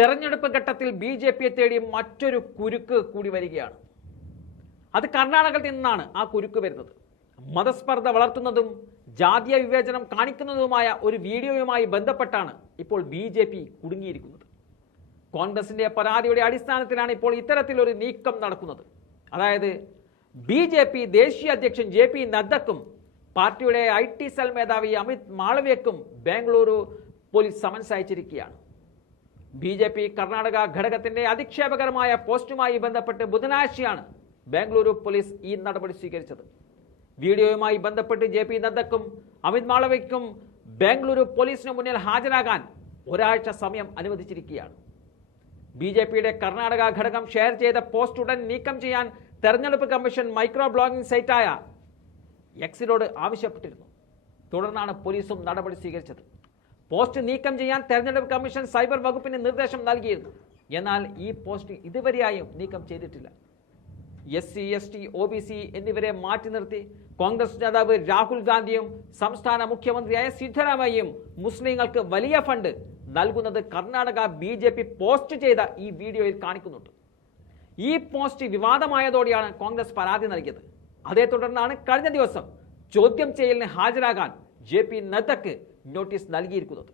തെരഞ്ഞെടുപ്പ് ഘട്ടത്തിൽ B J പിയെ തേടി മറ്റൊരു കുരുക്ക് കൂടി വരികയാണ്. അത് കർണാടകത്തിൽ നിന്നാണ് ആ കുരുക്ക് വരുന്നത്. മതസ്പർദ്ധ വളർത്തുന്നതും ജാതീയ വിവേചനം കാണിക്കുന്നതുമായ ഒരു വീഡിയോയുമായി ബന്ധപ്പെട്ടാണ് ഇപ്പോൾ ബി ജെ പി കുടുങ്ങിയിരിക്കുന്നത്. കോൺഗ്രസിന്റെ പരാതിയുടെ അടിസ്ഥാനത്തിലാണ് ഇപ്പോൾ ഇത്തരത്തിലൊരു നീക്കം നടക്കുന്നത്. അതായത് ബി ജെ പി ദേശീയ അധ്യക്ഷൻ ജെ പി നദ്ദക്കും പാർട്ടിയുടെ ഐ ടി സെൽ മേധാവി അമിത് മാളവ്യക്കും ബാംഗ്ലൂരു പോലീസ് സമൻസ് അയച്ചിരിക്കുകയാണ്. ബി ജെ പി കർണാടക ഘടകത്തിന്റെ അധിക്ഷേപകരമായ പോസ്റ്റുമായി ബന്ധപ്പെട്ട് ബുധനാഴ്ചയാണ് ബാംഗ്ലൂരു പോലീസ് ഈ നടപടി സ്വീകരിച്ചത്. വീഡിയോയുമായി ബന്ധപ്പെട്ട് ജെ പി നദ്ദക്കും അമിത് മാളവയ്ക്കും ബാംഗ്ലൂരു പോലീസിന് മുന്നിൽ ഹാജരാകാൻ ഒരാഴ്ച സമയം അനുവദിച്ചിരിക്കുകയാണ്. ബി ജെ പിയുടെ കർണാടക ഘടകം ഷെയർ ചെയ്ത പോസ്റ്റ് ഉടൻ നീക്കം ചെയ്യാൻ തെരഞ്ഞെടുപ്പ് കമ്മീഷൻ മൈക്രോ ബ്ലോഗിംഗ് സൈറ്റായ എക്സിനോട് ആവശ്യപ്പെട്ടിരുന്നു. തുടർന്നാണ് പോലീസും നടപടി സ്വീകരിച്ചത്. പോസ്റ്റ് നീക്കം ചെയ്യാൻ തെരഞ്ഞെടുപ്പ് കമ്മീഷൻ സൈബർ വകുപ്പിന് നിർദ്ദേശം നൽകിയിരുന്നു. എന്നാൽ ഈ പോസ്റ്റ് ഇതുവരെയായും നീക്കം ചെയ്തിട്ടില്ല. S C S T O B C എന്നിവരെ മാറ്റി നിർത്തി കോൺഗ്രസ് നേതാവ് രാഹുൽ ഗാന്ധിയും സംസ്ഥാന മുഖ്യമന്ത്രിയായ സിദ്ധരാമയ്യയും മുസ്ലിങ്ങൾക്ക് വലിയ ഫണ്ട് നൽകുന്നത് Karnataka B J P post ചെയ്ത ഈ വീഡിയോയിൽ കാണിക്കുന്നുണ്ട്. ഈ പോസ്റ്റ് വിവാദമായതോടെയാണ് കോൺഗ്രസ് പരാതി നൽകിയത്. അതേ തുടർന്നാണ് കഴിഞ്ഞ ദിവസം ചോദ്യം ചെയ്യലിന് ഹാജരാകാൻ ജെ പി നദ്ദക്ക് നോട്ടീസ് നൽകിയിരിക്കുന്നത്.